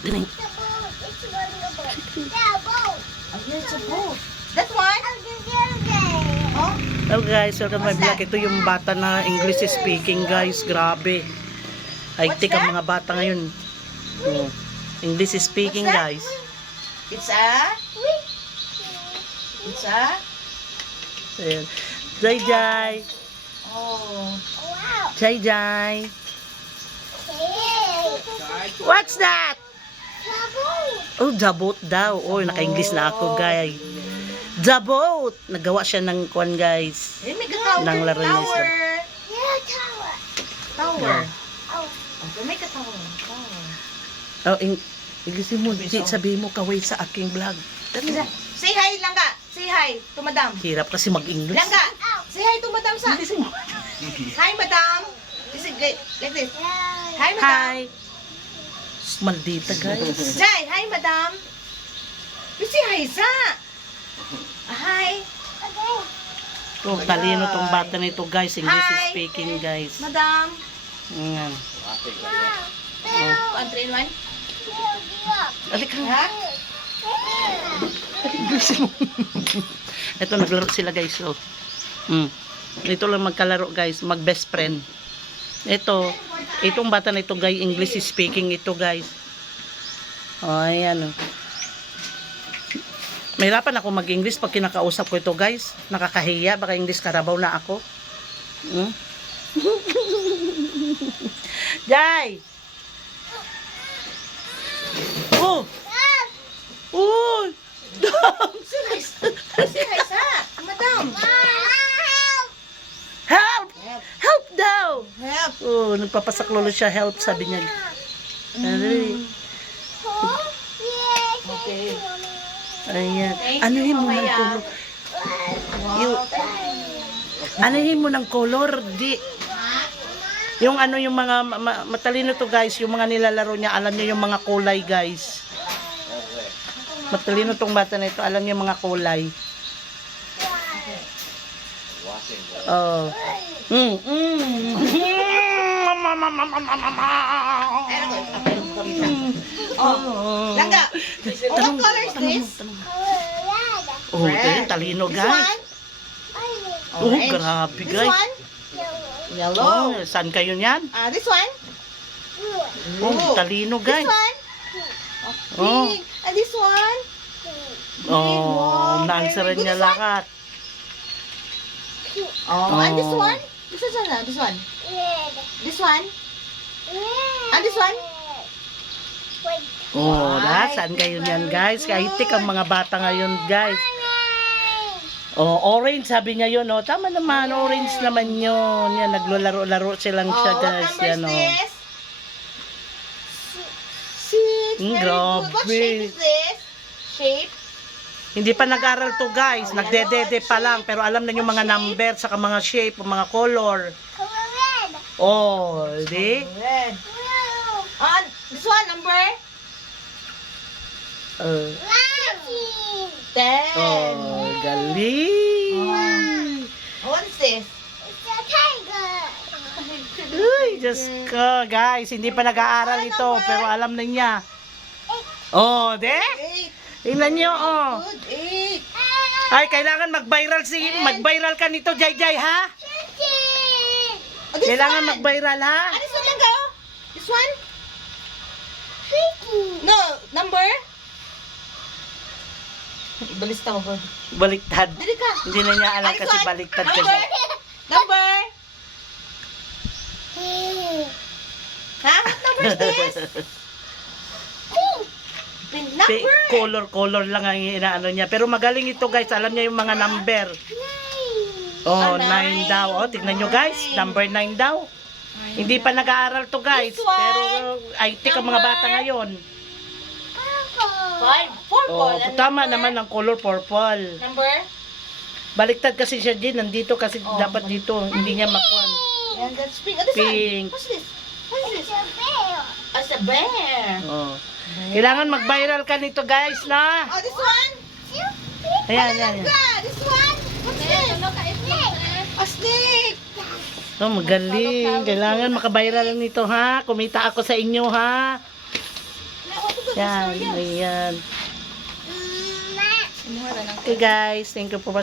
Galing. It's a boat. That one? Oh? Hello guys, welcome to my vlog. Ito yung bata na English speaking guys. Grabe. High-tech ang mga bata ngayon. Oh. English speaking guys. It's a? It's a? Ayan. Jai Jai. Oh. Jai Jai. What's that? Oh, jabot daw. Oh, naka-English na ako guys. Jabot. Nagawa siya ng kwan guys. Hey, may tower. Nang laro niya Tower. Tower. Yeah. Okay, may tower. Tower. Oh, English mo. Sabihin mo kaway sa aking vlog. Say hi, Langga. Say hi to Madam. Hirap kasi mag-English. Langga. Say hi to Madam sa. Hi, Madam. This is great. Like this. Hi, Madam. Hi. Maldita guys. Jai, hi, Madam. You say hi sa. Hi. Oh, talino tong bata nito guys. English Hi. speaking guys. Madam. Ayan. One, three, one. Alik ka. Ha? Ito naglaro sila guys. Oh. Ito lang magkalaro guys. Mag best friend. Itong bata na ito guys. English speaking ito guys. Oh, ayan oh. Mahirapan ako mag-English pag kinakausap ko ito guys. Nakakahiya. Baka English Karabaw na ako. Jai! Oh! Oh! Say hi sa. Madam. Help! Help. Help daw! Help. Oh, nagpapasaklolo siya. Help, sabi niya. Okay. Ayan. Thank Anuhin you, mo ng Mamaya. color. Anuhin mo ng color. Di. Yung ano yung mga matalino to guys. Yung mga nilalaro niya. Alam niya yung mga kulay guys. Matalino tong bata na ito. Alam niya yung mga kulay. Oh. Oh. Langga. What color is this? Oh, ito yung talino This guys. one? Oh, Orange. grabe This guys. one? Yellow. Oh, saan kayo niyan? This one? Oh, Blue. talino This guys. one? Oh. Pink. And this one? Oh, Wow, na-answeran very good. niya This one? lahat. Oh. And this Oh. one? This one? This one? This one? And this one? Oh, Ay, saan kayo niyan very guys? Kahit ang mga bata ngayon guys. Oh. Oh, orange sabi niya yun. Oh, tama naman, orange naman yun. Yan, naglalaro-laro silang siya guys. What Yan, number oh. is this? Six. Very good. What Grabe. shape is this? Shape? Hindi pa nag-aral to guys. Nagdedede pa lang. Pero alam na yung mga number, saka mga shape, mga color. Oh, di? Red. This one, number? 10. Oh, galing. What is this? Uy, Diyos ko, guys. Hindi pa nag-aaral ito, pero alam na niya. Oh, de? 8. Tingnan niyo, oh. Good, 8. Ay, kailangan mag-viral mag-viral ka nito, Jai Jai, ha? This Kailangan one. mag-viral, ha? This one lang go. This one? No, number? Balista mo, God. Baliktad. Dili ka. Hindi na niya alam This kasi one? baliktad Number? kasi. Number? Ha? What number is this? Pink number. Color lang ang inaano niya. Pero magaling ito, guys. Alam niya yung mga number. Oh, 9 daw. Oh, tignan nyo, guys. Number 9 daw. Hindi pa nag-aaral to, guys. This one. Pero high-tech ang mga bata ngayon. 5. Purple. Oh, And tama number? naman ang color purple. Number? Baliktad kasi siya din. Nandito kasi Oh, dapat dito. Hindi niya makuha. And that's pink. This Pink. one. What's this? What is this? It's a bear. Oh. Kailangan mag-viral ka nito, guys, na. Oh, this one? Ayan, ayan, ayan. This one? What's this? A snake. Oh, magaling. Kailangan makabayral nito, ha? Kumita ako sa inyo, ha? Yan, ayan. Kumuha na ng Okay guys, thank you for